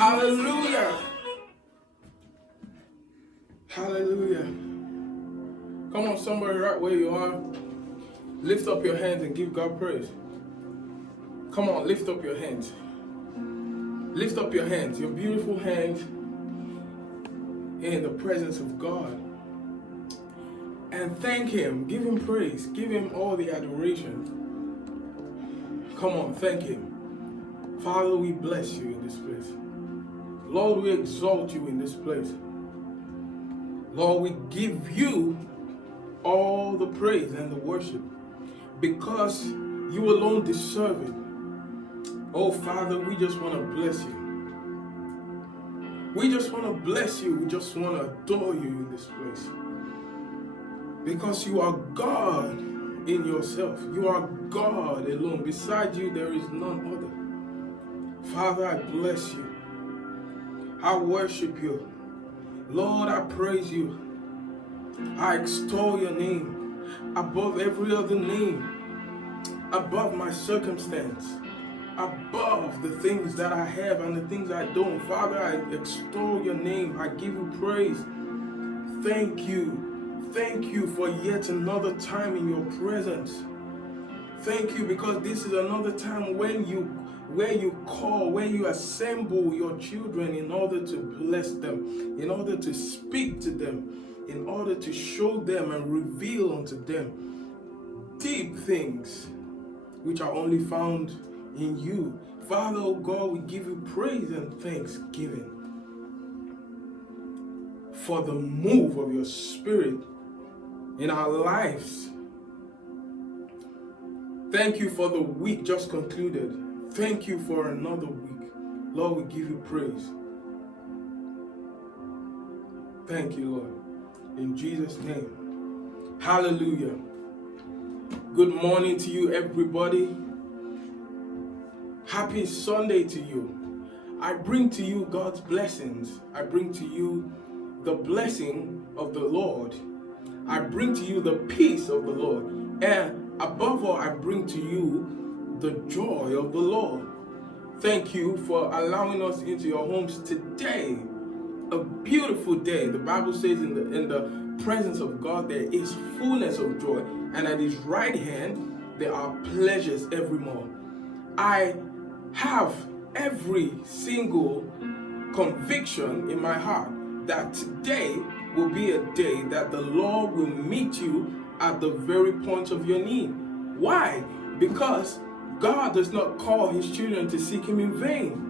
Hallelujah. Hallelujah. Come on, somebody right where you are. Lift up your hands and give God praise. Come on, lift up your hands. Lift up your hands, your beautiful hands in the presence of God. And thank Him. Give Him praise. Give Him all the adoration. Come on, thank Him. Father, we bless you in this place. Lord, we exalt you in this place. Lord, we give you all the praise and the worship because you alone deserve it. Oh, Father, we just want to bless you. We just want to bless you. We just want to adore you in this place. Because you are God in yourself. You are God alone. Beside you, there is none other. Father, I bless you. I worship you. Lord, I praise you. I extol your name above every other name, above my circumstance, above the things that I have and the things I don't. Father, I extol your name. I give you praise. Thank you. Thank you for yet another time in your presence. Thank you because this is another time where you call, where you assemble your children in order to bless them, in order to speak to them, in order to show them and reveal unto them deep things which are only found in you. Father, oh God, we give you praise and thanksgiving for the move of your Spirit in our lives. Thank you for the week just concluded. Thank you for another week. Lord, we give you praise. Thank you, Lord. In Jesus' name. Hallelujah. Good morning to you, everybody. Happy Sunday to you. I bring to you God's blessings. I bring to you the blessing of the Lord. I bring to you the peace of the Lord. And above all, I bring to you the joy of the Lord. Thank you for allowing us into your homes today. A beautiful day. The Bible says in the presence of God there is fullness of joy, and at His right hand there are pleasures evermore. I have every single conviction in my heart that today will be a day that the Lord will meet you at the very point of your need. Why? Because God does not call His children to seek Him in vain.